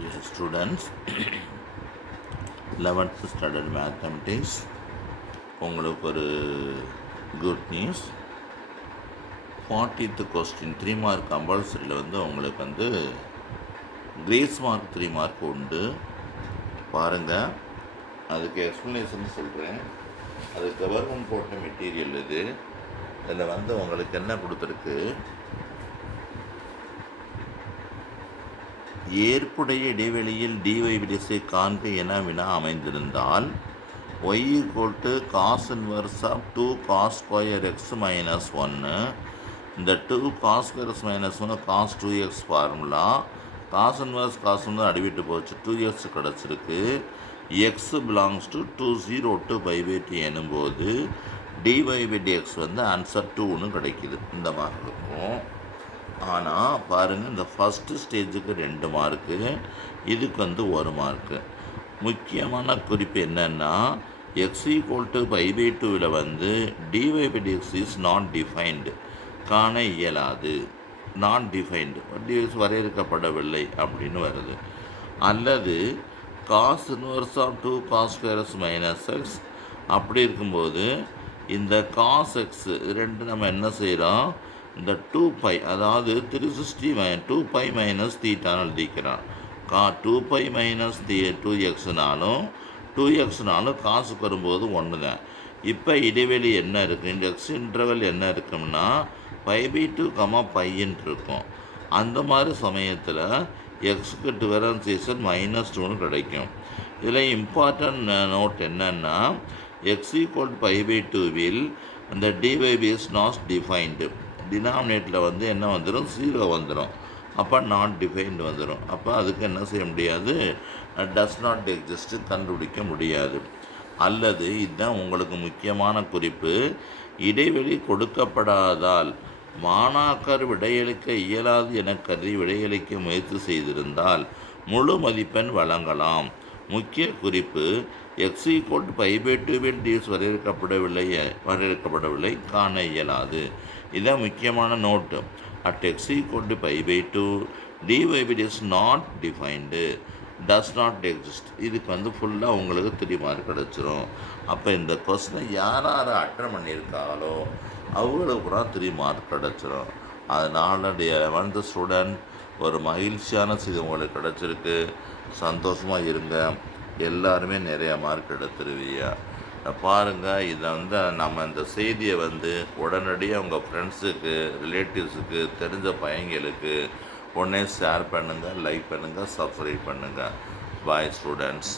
Dear students, 11th standard mathematics உங்களுக்கு ஒரு good news. 40th question 3 mark கம்பல்சரியில் உங்களுக்கு கிரேஸ் மார்க் 3 மார்க் உண்டு. பாருங்கள், அதுக்கு எக்ஸ்ப்ளனேஷன் சொல்கிறேன். அது கவர்மெண்ட் போட்ட மெட்டீரியல் இது. இதில் உங்களுக்கு என்ன கொடுத்துருக்கு, ஏற்புடைய இடைவெளியில் dydx காண்க என வினா அமைந்திருந்தால் y cos inverse of 2 cos square x minus 1. இந்த 2 cos square x minus 1 cos 2x formula. cos inverse cos 1 அடிவிட்டு போச்சு, 2x கிடச்சிருக்கு. x belongs to 2 to π/2 எனும்போது dydx ஆன்சர் 2ன்னு கிடைக்குது. இந்த மாதிரி இருக்கும். ஆனால் பாருங்கள், இந்த ஃபஸ்ட்டு ஸ்டேஜுக்கு 2 மார்க்கு, இதுக்கு 1 மார்க்கு. முக்கியமான குறிப்பு என்னென்னா, x = π/2 dydx is not defined, காண இயலாது. நாட் டிஃபைன்டு, dx வரையறுக்கப்படவில்லை அப்படின்னு வருது. அல்லது cos inverse of 2 cos square x minus x அப்படி இருக்கும்போது இந்த cos x ரெண்டு நம்ம என்ன செய்கிறோம், இந்த 2π அதாவது 360 2π மைனஸ் தீட்டான்னு எழுதிக்கிறான். 2π மைனஸ் 2xனாலும் 2xனாலும் காசுக்கு வரும்போது ஒன்று தான். இப்போ இடைவெளி என்ன இருக்குது, இந்த எக்ஸ் இன்டர்வல் என்ன இருக்குன்னா π/2 πன்னு இருக்கும். அந்த மாதிரி சமயத்தில் எக்ஸுக்கு டிஃபரன்சியேஷன் -2ன்னு கிடைக்கும். இதில் இம்பார்ட்டன்ட் நோட் என்னன்னா, x = π/2 அந்த dydx இஸ் நாட் டிஃபைன்டு. டினாமினேட்டில் என்ன வந்துடும், 0 வந்துடும். அப்போ நாட் டிஃபைன்டு வந்துடும். அப்போ அதுக்கு என்ன செய்ய முடியாது, டஸ் நாட் எக்ஸிஸ்ட் கண்டுபிடிக்க முடியாது. அல்லது இதுதான் உங்களுக்கு முக்கியமான குறிப்பு, இடைவெளி கொடுக்கப்படாதால் மாணாக்கர் விடையளிக்க இயலாது என கருதி விடையளிக்க முயற்சி செய்திருந்தால் முழு மதிப்பெண் வழங்கலாம். முக்கிய குறிப்பு, x = π/2 dx வரையறுக்கப்படவில்லை, காண இயலாது. இதுதான் முக்கியமான note. At x = π/2 dydx not defined, does not exist. இதுக்கு ஃபுல்லாக உங்களுக்கு 3 மார்க் கிடச்சிரும். அப்போ இந்த கொஸ்டினை யார் அட்டன் பண்ணியிருக்காங்களோ அவங்களுக்கு கூட 3 மார்க் கிடச்சிரும். அதனால் 11th ஸ்டூடெண்ட், ஒரு மகிழ்ச்சியான செய்தி உங்களுக்கு கிடச்சிருக்கு. சந்தோஷமாக இருங்க, எல்லாருமே நிறைய மார்க் எடுத்துருவீங்க. பாருங்கள், இதை நம்ம இந்த செய்தியை உடனடியாக உங்கள் ஃப்ரெண்ட்ஸுக்கு, ரிலேட்டிவ்ஸுக்கு, தெரிஞ்ச பையங்களுக்கு உடனே ஷேர் பண்ணுங்கள், லைக் பண்ணுங்கள், சப்ஸ்கிரைப் பண்ணுங்கள். பாய் ஸ்டூடெண்ட்ஸ்.